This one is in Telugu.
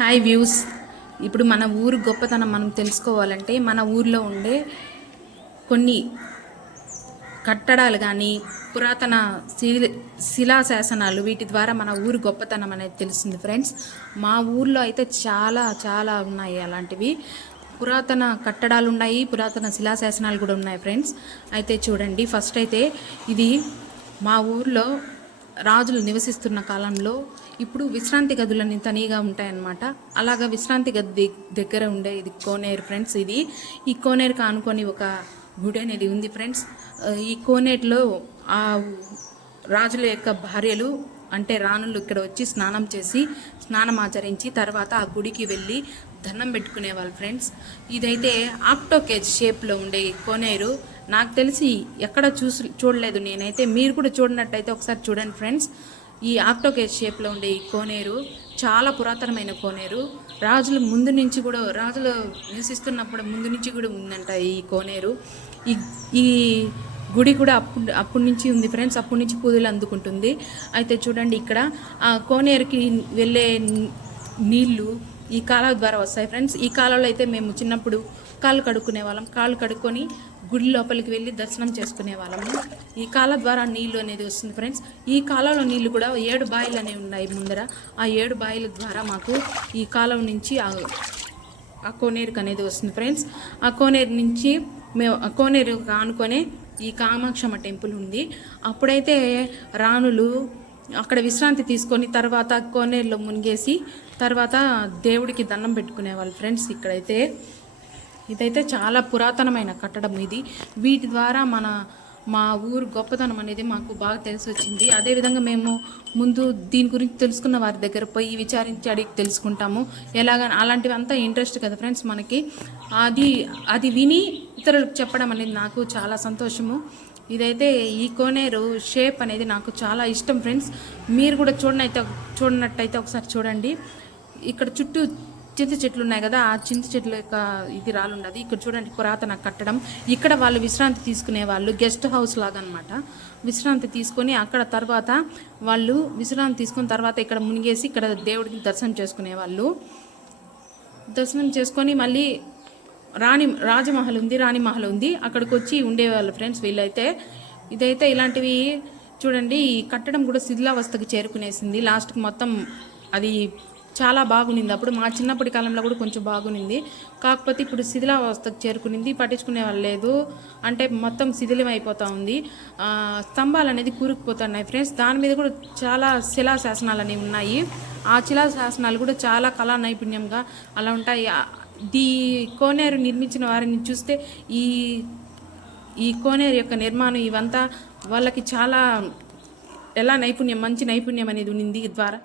Hi views. ఇప్పుడు మన ఊరు గొప్పతనం మనం తెలుసుకోవాలంటే మన ఊర్లో ఉండే కొన్ని కట్టడాలు కానీ పురాతన శిలాశాసనాలు వీటి ద్వారా మన ఊరు గొప్పతనం అనేది తెలుస్తుంది ఫ్రెండ్స్. మా ఊర్లో అయితే చాలా చాలా ఉన్నాయి అలాంటివి. పురాతన కట్టడాలు ఉన్నాయి, పురాతన శిలాశాసనాలు కూడా ఉన్నాయి ఫ్రెండ్స్. అయితే చూడండి, ఫస్ట్ అయితే ఇది మా ఊర్లో రాజులు నివసిస్తున్న కాలంలో ఇప్పుడు విశ్రాంతి గదులన్నీ తనీగా ఉంటాయన్నమాట. అలాగా విశ్రాంతి గది దగ్గర ఉండే ఇది కోనేరు ఫ్రెండ్స్. ఈ కోనేరుకి ఆనుకొని ఒక గుడి అనేది ఉంది ఫ్రెండ్స్. ఈ కోనేరులో ఆ రాజుల యొక్క భార్యలు అంటే రాణులు ఇక్కడ వచ్చి స్నానం ఆచరించి తర్వాత ఆ గుడికి వెళ్ళి దండం పెట్టుకునేవాళ్ళు ఫ్రెండ్స్. ఇదైతే ఆక్టోకేజ్ షేప్లో ఉండే కోనేరు. నాకు తెలిసి ఎక్కడ చూడలేదు నేనైతే. మీరు కూడా చూడనట్టయితే ఒకసారి చూడండి ఫ్రెండ్స్. ఈ ఆక్టోకేజ్ షేప్లో ఉండే ఈ కోనేరు చాలా పురాతనమైన కోనేరు. రాజులు నివసిస్తున్నప్పుడు ముందు నుంచి కూడా ఉందంట ఈ కోనేరు. ఈ గుడి కూడా అప్పటి నుంచి ఉంది ఫ్రెండ్స్. అప్పటి నుంచి పూజలు అందుకుంటుంది. అయితే చూడండి, ఇక్కడ ఆ కోనేరుకి వెళ్ళే నీళ్లు ఈ కాలువ ద్వారా వస్తాయి ఫ్రెండ్స్. ఈ కాలువలో అయితే మేము చిన్నప్పుడు కాళ్ళు కడుక్కునే వాళ్ళం. కాళ్ళు కడుక్కొని గుడి లోపలికి వెళ్ళి దర్శనం చేసుకునే వాళ్ళము. ఈ కాలువ ద్వారా నీళ్లు అనేది వస్తుంది ఫ్రెండ్స్. ఈ కాలువలో నీళ్లు కూడా 7 బాయిలు అనేవి ఉన్నాయి ముందర. ఆ 7 బాయిల ద్వారా మాకు ఈ కాలువ నుంచి ఆ కోనేరుకి అనేది వస్తుంది ఫ్రెండ్స్. ఆ కోనేరు నుంచి ఆ కోనేరు ఆనుకొనే ఈ కామాక్షమ్మ టెంపుల్ ఉంది. అప్పుడైతే రాణులు అక్కడ విశ్రాంతి తీసుకొని తర్వాత కోనేరులో మునిగేసి తర్వాత దేవుడికి దండం పెట్టుకునేవాళ్ళు ఫ్రెండ్స్. ఇదైతే చాలా పురాతనమైన కట్టడం ఇది. వీటి ద్వారా మా ఊరు గొప్పతనం అనేది మాకు బాగా తెలిసి వచ్చింది. అదేవిధంగా మేము ముందు దీని గురించి తెలుసుకున్న వారి దగ్గర పోయి విచారించి అడిగి తెలుసుకుంటాము. అలాంటివి అంతా ఇంట్రెస్ట్ కదా ఫ్రెండ్స్ మనకి. అది విని ఇతరులకు చెప్పడం అనేది నాకు చాలా సంతోషము. ఇదైతే ఈ కోనేరు షేప్ అనేది నాకు చాలా ఇష్టం ఫ్రెండ్స్. మీరు కూడా చూడనట్టయితే ఒకసారి చూడండి. ఇక్కడ చుట్టూ చింత చెట్లు ఉన్నాయి కదా, ఆ చింత చెట్ల యొక్క ఇది రాలుండదు. ఇక్కడ చూడండి, పురాతన కట్టడం. ఇక్కడ వాళ్ళు విశ్రాంతి తీసుకునే వాళ్ళు గెస్ట్ హౌస్ లాగా అనమాట. విశ్రాంతి తీసుకొని అక్కడ తర్వాత వాళ్ళు విశ్రాంతి తీసుకున్న తర్వాత ఇక్కడ మునిగేసి ఇక్కడ దేవుడికి దర్శనం చేసుకునేవాళ్ళు. దర్శనం చేసుకొని మళ్ళీ రాజమహల్ ఉంది, రాణి మహల్ ఉంది, అక్కడికి వచ్చి ఉండేవాళ్ళు ఫ్రెండ్స్ వీళ్ళైతే. ఇదైతే ఇలాంటివి చూడండి. ఈ కట్టడం కూడా శిథిలావస్థకు చేరుకునేసింది లాస్ట్కి. మొత్తం అది చాలా బాగునింది. అప్పుడు మా చిన్నప్పటి కాలంలో కూడా కొంచెం బాగునింది. కాకపోతే ఇప్పుడు శిథిలావస్థకు చేరుకునింది. పట్టించుకునే వాళ్ళు లేదు. అంటే మొత్తం శిథిలం అయిపోతూ ఉంది. స్తంభాలు అనేది కూరుకుపోతున్నాయి ఫ్రెండ్స్. దాని మీద కూడా చాలా శిలాశాసనాలు అనేవి ఉన్నాయి. ఆ శిలాశాసనాలు కూడా చాలా కళా నైపుణ్యంగా అలా ఉంటాయి. ఈ కోనేరు నిర్మించిన వారిని చూస్తే ఈ కోనేరు యొక్క నిర్మాణం ఇవంతా వాళ్ళకి చాలా మంచి నైపుణ్యం అనేది ఉంది ద్వారా